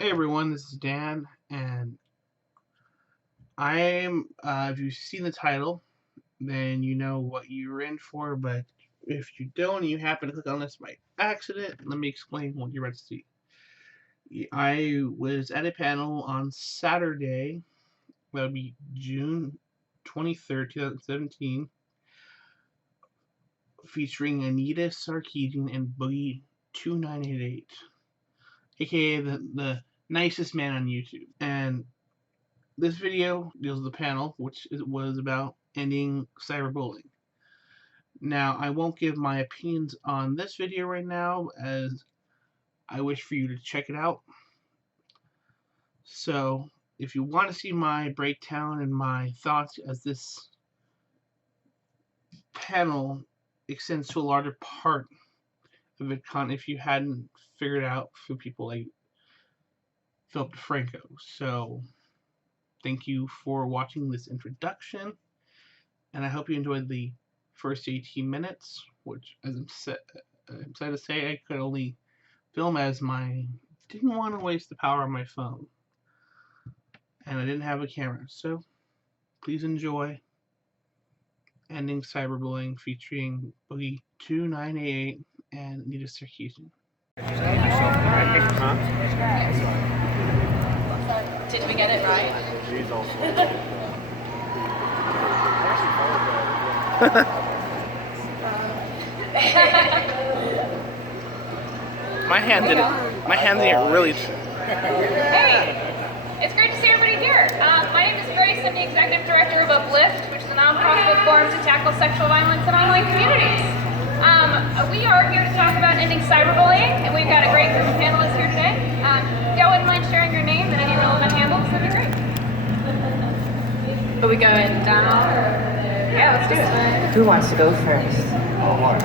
Hey everyone, this is Dan, and if you've seen the title, then you know what you're in for, but if you don't and you happen to click on this by accident, let me explain what you're about to see. I was at a panel on Saturday, that would be June 23rd, 2017, featuring Anita, Sarkeesian, and Boogie2988, aka the nicest man on YouTube. And this video deals with the panel, which was about ending cyberbullying. Now, I won't give my opinions on this video right now, as I wish for you to check it out. So, if you want to see my breakdown and my thoughts, as this panel extends to a larger part of Vidcon, if you hadn't figured out for people like Philip DeFranco. So, thank you for watching this introduction, and I hope you enjoyed the first 18 minutes, which, as I'm sad to say, I could only film as didn't want to waste the power on my phone, and I didn't have a camera. So please enjoy Ending Cyberbullying, featuring Boogie2988 and Anita Sarkeesian. Did we get it right? My hand didn't really. Hey, it's great to see everybody here. My name is Grace. I'm the executive director of Uplift, which is a nonprofit forum to tackle sexual violence in online communities. We are here to talk about ending cyberbullying, and we've got a great group of panelists here today. If y'all wouldn't mind sharing your name and any relevant handles, that'd be great. Are we going down? Yeah, let's do it. Who wants to go first?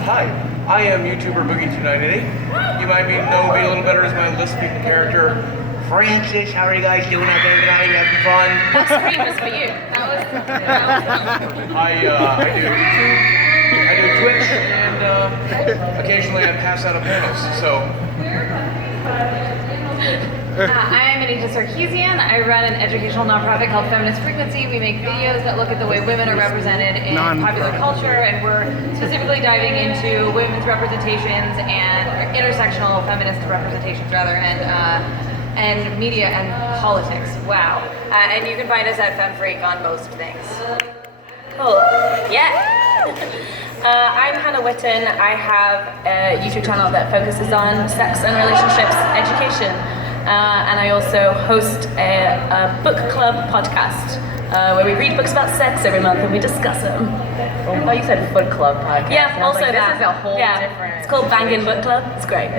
Hi, I am YouTuber Boogie2988. You might know me a little better as my lisping character, Francis. How are you guys doing out there tonight? Having fun? That scream was for you. That was I do Twitch, and occasionally I pass out of panels. So. I am Anita Sarkeesian. I run an educational nonprofit called Feminist Frequency. We make videos that look at the way women are represented in popular culture, and we're specifically diving into women's representations and intersectional feminist representations, rather, and media and politics. Wow. And you can find us at FemFreak on most things. Cool. Yeah. I'm Hannah Witten. I have a YouTube channel that focuses on sex and relationships education. And I also host a book club podcast where we read books about sex every month and we discuss them. Oh, you said book club podcast. Yeah, also like, that. This is a whole different. It's called Bangin' Book Club. It's great.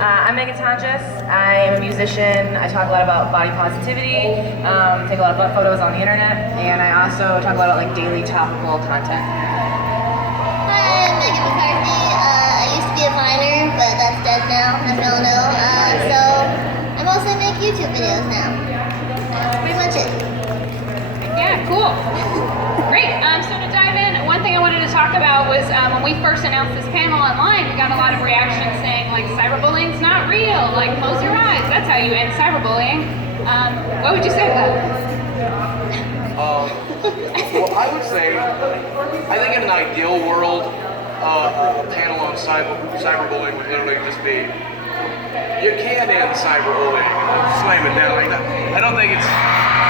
I'm Megan Tonjes. I am a musician. I talk a lot about body positivity, take a lot of butt photos on the internet, and I also talk a lot about like daily topical content. Hi, I'm Megan McCarthy. I used to be a Viner, but that's dead now, as we all know. So I'm also make YouTube videos now. That's pretty much it. Yeah, cool. Great. So to dive in, one thing I wanted to talk about was when we first announced this panel online, we got a lot of reactions saying, like, cyberbullying's not real. Like, close your eyes. That's how you end cyberbullying. What would you say to that? Well, I would say, I think in an ideal world, a panel on cyberbullying would literally just be, you can end cyberbullying, slam it down. I don't think it's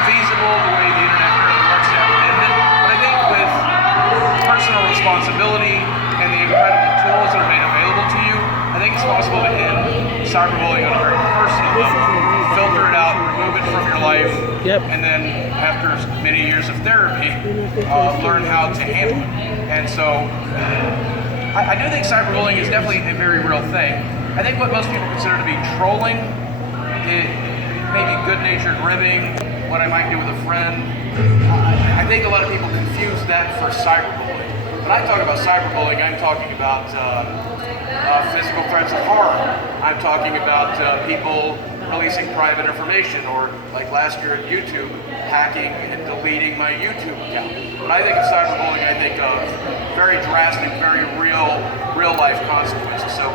feasible the way the internet currently works to end it, but I think with personal responsibility and the incredible tools that are made available to you, I think it's possible to end cyberbullying on a very personal level. Filter it out, remove it from your life, and then after many years of therapy, learn how to handle it. And so, I do think cyberbullying is definitely a very real thing. I think what most people consider to be trolling, maybe good-natured ribbing, what I might do with a friend. I think a lot of people confuse that for cyberbullying. When I talk about cyberbullying, I'm talking about physical threats of harm. I'm talking about people releasing private information, or like last year at YouTube, hacking and deleting my YouTube account. When I think of cyberbullying, I think of very drastic, very real life consequences. So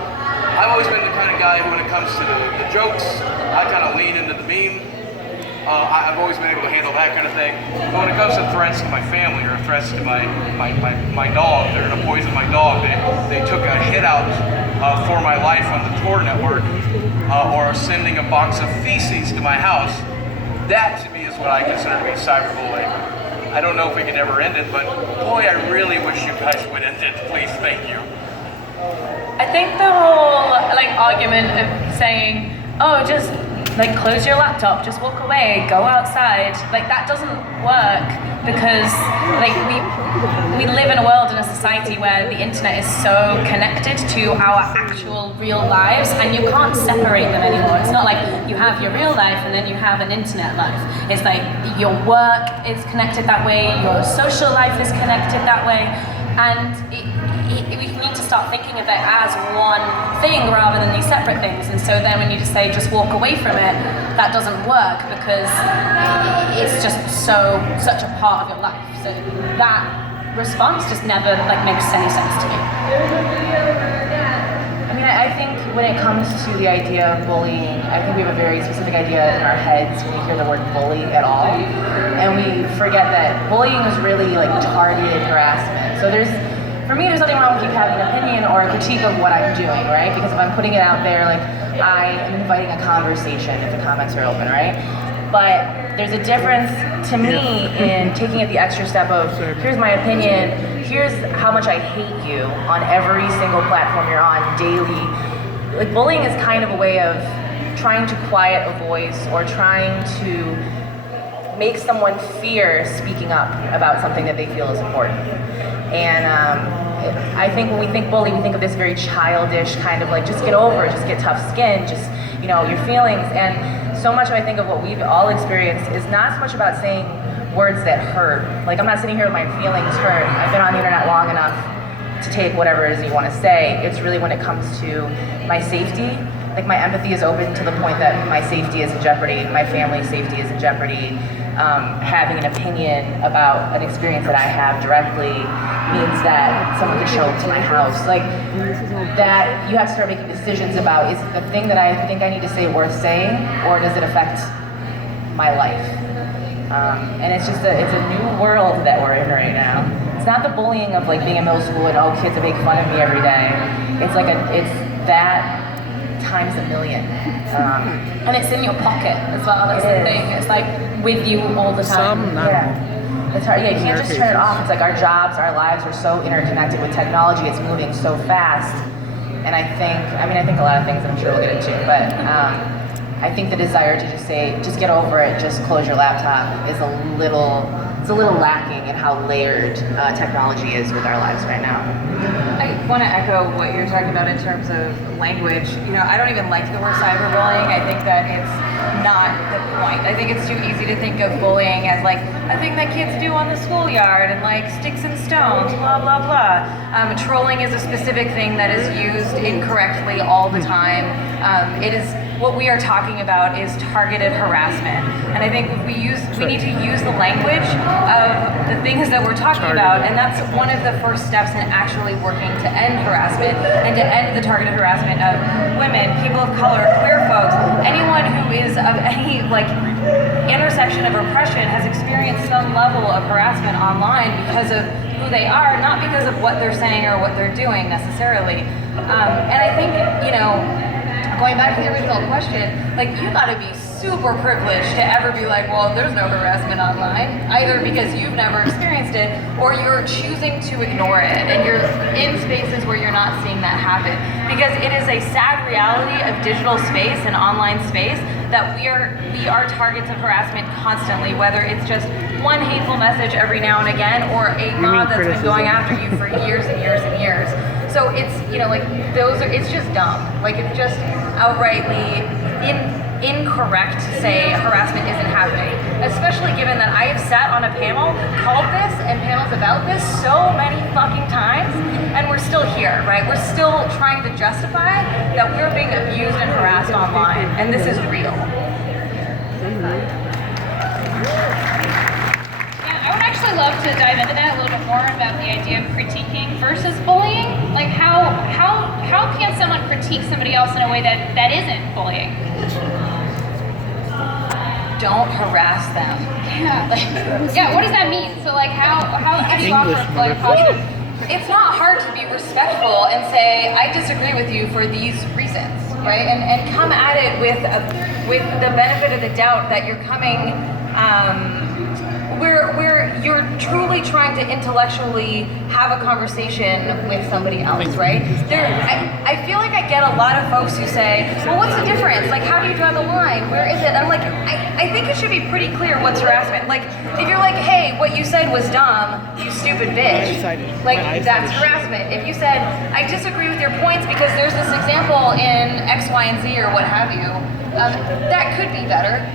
I've always been the kind of guy who, when it comes to the jokes, I kind of lean into the meme. I've always been able to handle that kind of thing. But when it comes to threats to my family or threats to my dog, they're gonna poison my dog. They took a hit out for my life on the Tor network, or sending a box of feces to my house. That to me is what I consider to be cyberbullying. I don't know if we could ever end it, but boy, I really wish you guys would end it. Please, thank you. I think the whole argument of saying, oh, just close your laptop, just walk away, go outside, that doesn't work, because we live in a world, in a society where the internet is so connected to our actual real lives, and you can't separate them anymore. It's not like you have your real life and then you have an internet life. It's like your work is connected that way, your social life is connected that way, and we need to start thinking of it as one thing rather than these separate things. And so then when you just say just walk away from it, that doesn't work, because it's just such a part of your life. So that response just never makes any sense to me. I mean, I think when it comes to the idea of bullying, I think we have a very specific idea in our heads when we hear the word bully at all, and we forget that bullying is really targeted harassment. So for me, there's nothing wrong with you having an opinion or a critique of what I'm doing, right? Because if I'm putting it out there, I am inviting a conversation if the comments are open, right? But there's a difference to me in taking it the extra step of, here's my opinion, here's how much I hate you on every single platform you're on daily. Bullying is kind of a way of trying to quiet a voice or trying to make someone fear speaking up about something that they feel is important. And I think when we think bully, we think of this very childish kind of just get over it, just get tough skin, just, your feelings. And so much I think of what we've all experienced is not so much about saying words that hurt. I'm not sitting here with my feelings hurt. I've been on the internet long enough to take whatever it is you want to say. It's really when it comes to my safety. My empathy is open to the point that my safety is in jeopardy, my family's safety is in jeopardy. Having an opinion about an experience that I have directly means that someone can show up to my house. That you have to start making decisions about, is the thing that I think I need to say worth saying, or does it affect my life? And it's just it's a new world that we're in right now. It's not the bullying of being in middle school and kids that make fun of me every day. It's it's that times a million. And it's in your pocket as well, that's the thing. It's with you all the time. Yeah. It's hard. Yeah, you can't just turn it off. It's our jobs, our lives are so interconnected with technology. It's moving so fast. And I think a lot of things that I'm sure we'll get into, but I think the desire to just say, just get over it, just close your laptop is a little lacking in how layered technology is with our lives right now. I want to echo what you're talking about in terms of language. I don't even like the word cyberbullying. I think that it's not the point. I think it's too easy to think of bullying as a thing that kids do on the schoolyard and sticks and stones, blah, blah, blah. Trolling is a specific thing that is used incorrectly all the time. What we are talking about is targeted harassment. And I think we need to use the language of the things that we're talking about, and that's one of the first steps in actually working to end harassment and to end the targeted harassment of women, people of color, queer folks, anyone who is of any intersection of oppression has experienced some level of harassment online because of who they are, not because of what they're saying or what they're doing necessarily. And I think, going back to the original question, you gotta be super privileged to ever be well, there's no harassment online, either because you've never experienced it or you're choosing to ignore it and you're in spaces where you're not seeing that happen. Because it is a sad reality of digital space and online space that we are targets of harassment constantly, whether it's just one hateful message every now and again or a mob that's been going after you for years and years and years. So it's, it's just dumb. It's just outrightly incorrect to say harassment isn't happening, especially given that I have sat on a panel, called this, and panels about this so many fucking times, and we're still here, right? We're still trying to justify that we're being abused and harassed online, and this is real. Yeah, I would actually actually love to dive into that a little bit more about the idea of critiquing versus bullying. Like how can someone critique somebody else in a way that isn't bullying? Don't harass them. Yeah, what does that mean? So like how do you offer like positive? It's not hard to be respectful and say, I disagree with you for these reasons, right? And come at it with the benefit of the doubt that you're coming where you're truly trying to intellectually have a conversation with somebody else, right? I feel like I get a lot of folks who say, well, what's the difference? Like, how do you draw the line? Where is it? And I'm like, I think it should be pretty clear what's harassment. Like, if you're like, hey, what you said was dumb, you stupid bitch, like, that's harassment. If you said, I disagree with your points because there's this example in X, Y, and Z or what have you, that could be better.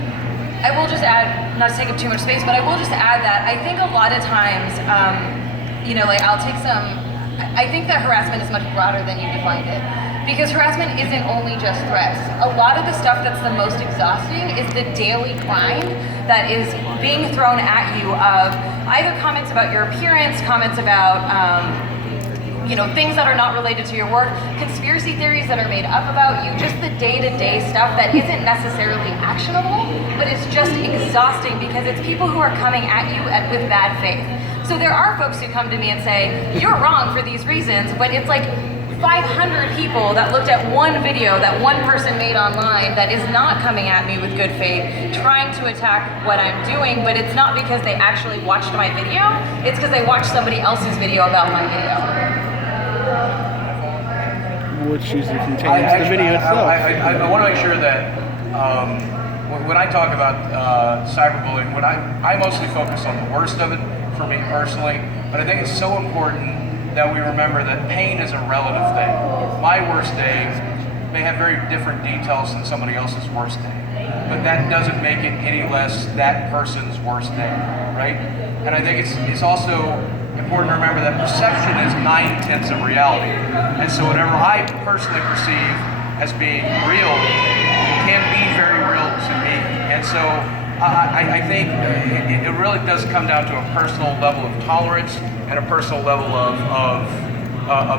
I will just add, not to take up too much space, but I will just add that I think a lot of times, like I think that harassment is much broader than you defined it. Because harassment isn't only just threats. A lot of the stuff that's the most exhausting is the daily grind that is being thrown at you of either comments about your appearance, comments about things that are not related to your work, conspiracy theories that are made up about you, just the day-to-day stuff that isn't necessarily actionable, but it's just exhausting because it's people who are coming at you with bad faith. So there are folks who come to me and say, you're wrong for these reasons, but it's like 500 people that looked at one video that one person made online that is not coming at me with good faith, trying to attack what I'm doing, but it's not because they actually watched my video, it's because they watched somebody else's video about my video. Which usually contains the video itself. I want to make sure that when I talk about cyberbullying, I mostly focus on the worst of it for me personally, but I think it's so important that we remember that pain is a relative thing. My worst day may have very different details than somebody else's worst day, but that doesn't make it any less that person's worst day, right? And I think it's also important to remember that perception is 9/10 of reality. And so whatever I personally perceive as being real can be very real to me. And so I think it really does come down to a personal level of tolerance and a personal level of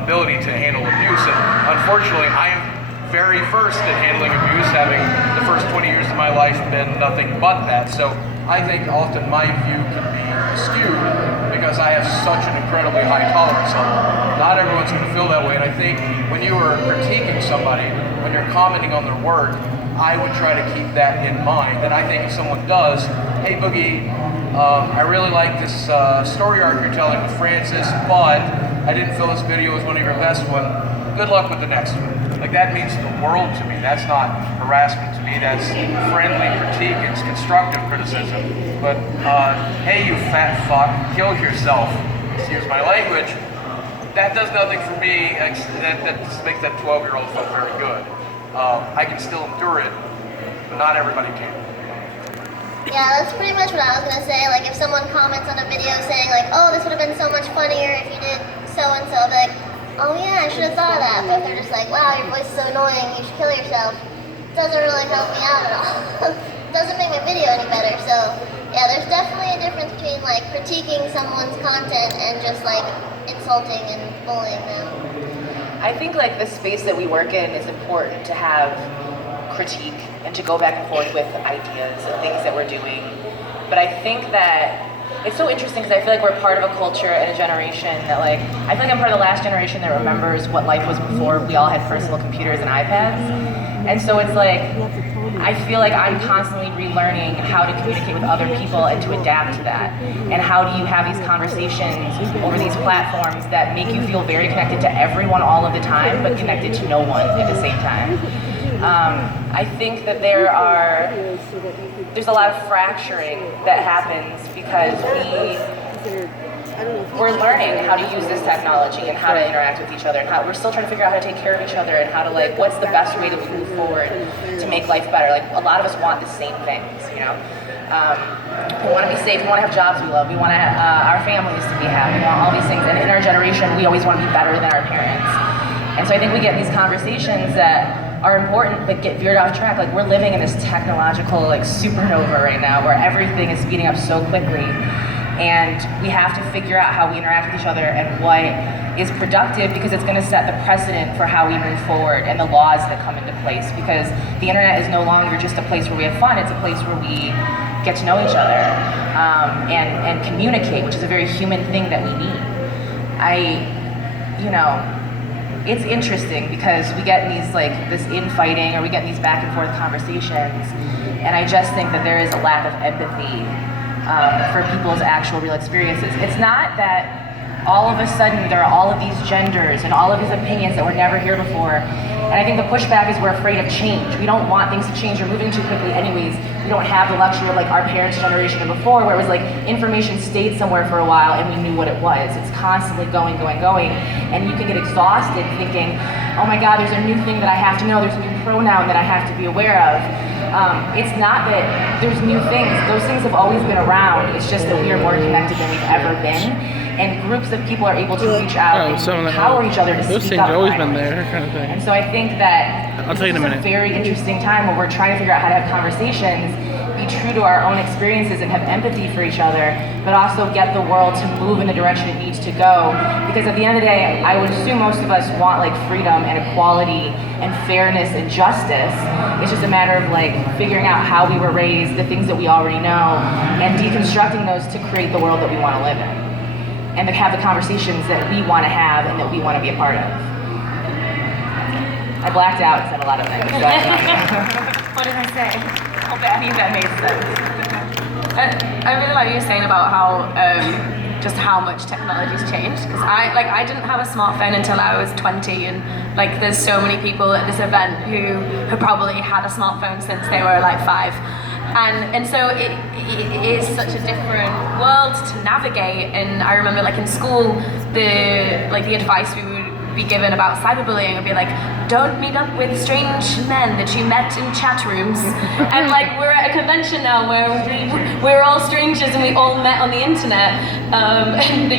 ability to handle abuse. And unfortunately, I am very versed at handling abuse, having the first 20 years of my life been nothing but that. So I think often my view can be skewed because I have such an incredibly high tolerance level. Not everyone's going to feel that way, and I think when you are critiquing somebody, when you're commenting on their work, I would try to keep that in mind. And I think if someone does, hey Boogie, I really like this story arc you're telling with Francis, but I didn't feel this video was one of your best ones. Good luck with the next one. Like, that means the world to me. That's not harassment to me. That's friendly critique. It's constructive criticism. But hey, you fat fuck, kill yourself. Excuse my language. That does nothing for me. That just makes that 12-year-old feel very good. I can still endure it, but not everybody can. Yeah, that's pretty much what I was gonna say. Like, if someone comments on a video saying like, oh, this would have been so much funnier if you did so-and-so, I'll be like, oh yeah, I should have thought of that. But if they're just like, wow, your voice is so annoying, you should kill yourself, it doesn't really help me out at all. It doesn't make my video any better. So yeah, there's definitely a difference between like critiquing someone's content and just like insulting and bullying them. I think like the space that we work in is important to have critique and to go back and forth with ideas and things that we're doing. But I think that it's so interesting because I feel like we're part of a culture and a generation that like, I feel like I'm part of the last generation that remembers what life was before we all had personal computers and iPads. And so it's like, I feel like I'm constantly relearning how to communicate with other people and to adapt to that. And how do you have these conversations over these platforms that make you feel very connected to everyone all of the time, but connected to no one at the same time. I think that there's a lot of fracturing that happens because we're learning how to use this technology and how to interact with each other, and how we're still trying to figure out how to take care of each other and how to like, what's the best way to move forward to make life better. Like, a lot of us want the same things, you know? We want to be safe, we want to have jobs we love, we want to our families to be happy, we want all these things, and in our generation, we always want to be better than our parents. And so I think we get these conversations that are important but get veered off track. Like, we're living in this technological like supernova right now where everything is speeding up so quickly And we have to figure out how we interact with each other and what is productive, because it's going to set the precedent for how we move forward and the laws that come into place. Because the internet is no longer just a place where we have fun, it's a place where we get to know each other and communicate, which is a very human thing that we need. It's interesting because we get in these this infighting, or we get in these back and forth conversations, and I just think that there is a lack of empathy for people's actual real experiences. It's not that all of a sudden there are all of these genders and all of these opinions that were never here before. And I think the pushback is we're afraid of change. We don't want things to change. We're moving too quickly anyways. We don't have the luxury of our parents' generation and before, where it was information stayed somewhere for a while and we knew what it was. It's constantly going. And you can get exhausted thinking, oh my God, there's a new thing that I have to know. There's a new pronoun that I have to be aware of. It's not that there's new things. Those things have always been around. It's just that we are more connected than we've ever been. And groups of people are able to reach out and empower each other to those speak things up. have always been there, kind of thing. And so I think that I'll tell you in a minute. It's a very interesting time where we're trying to figure out how to have conversations, be true to our own experiences and have empathy for each other, but also get the world to move in the direction it needs to go. Because at the end of the day, I would assume most of us want freedom and equality and fairness and justice. It's just a matter of figuring out how we were raised, the things that we already know, and deconstructing those to create the world that we want to live in. And to have the conversations that we want to have and that we want to be a part of. I blacked out and said a lot of things. What did I say? I think that makes sense. I really like you saying about how just how much technology's changed, because I didn't have a smartphone until I was 20, and there's so many people at this event who probably had a smartphone since they were 5. And so it is such a different world to navigate. And I remember in school, the advice we would be given about cyberbullying would be don't meet up with strange men that you met in chat rooms. And we're at a convention now where we're all strangers and we all met on the internet. And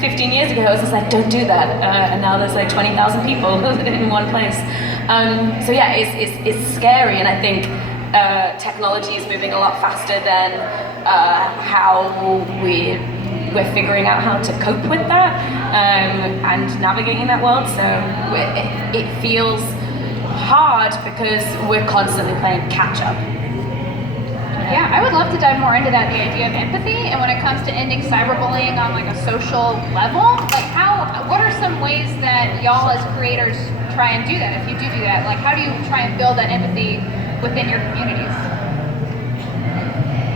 15 years ago, I was just don't do that. And now there's 20,000 people in one place. So yeah, it's scary, and I think technology is moving a lot faster than how we're figuring out how to cope with that and navigating that world. So it feels hard because we're constantly playing catch up. Yeah, I would love to dive more into that, the idea of empathy, and when it comes to ending cyberbullying on a social level, what are some ways that y'all as creators try and do that? If you do that, how do you try and build that empathy within your communities?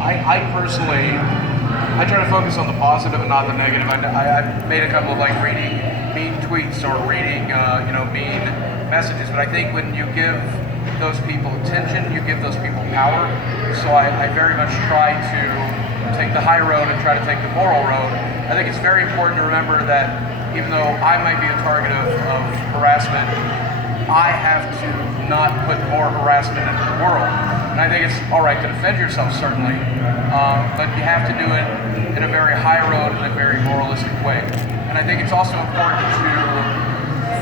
I personally, I try to focus on the positive and not the negative. I made a couple of reading mean tweets or reading mean messages, but I think when you give those people attention, you give those people power. So I very much try to take the high road and try to take the moral road. I think it's very important to remember that even though I might be a target of harassment, I have to not put more harassment into the world. And I think it's all right to defend yourself, certainly, but you have to do it in a very high road and a very moralistic way. And I think it's also important to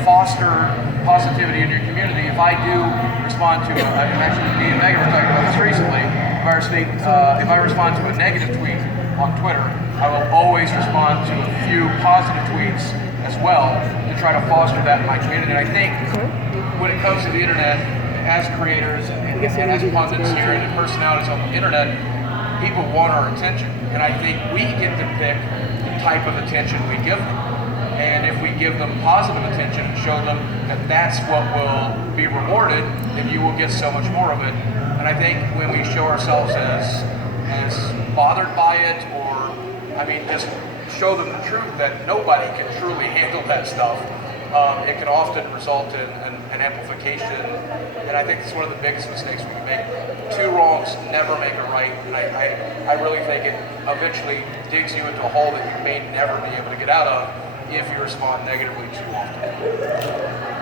foster positivity in your community. If I do respond to, actually me and Megan were talking about this recently, if I respond to a negative tweet on Twitter, I will always respond to a few positive tweets as well to try to foster that in my community. And I think when it comes to the internet, as creators and as pundits here and personalities on the internet, people want our attention. And I think we get to pick the type of attention we give them. And if we give them positive attention and show them that that's what will be rewarded, then you will get so much more of it. And I think when we show ourselves as bothered by it, or just show them the truth that nobody can truly handle that stuff, it can often result in an amplification. And I think it's one of the biggest mistakes we can make. Two wrongs never make a right. And I really think it eventually digs you into a hole that you may never be able to get out of if you respond negatively too often.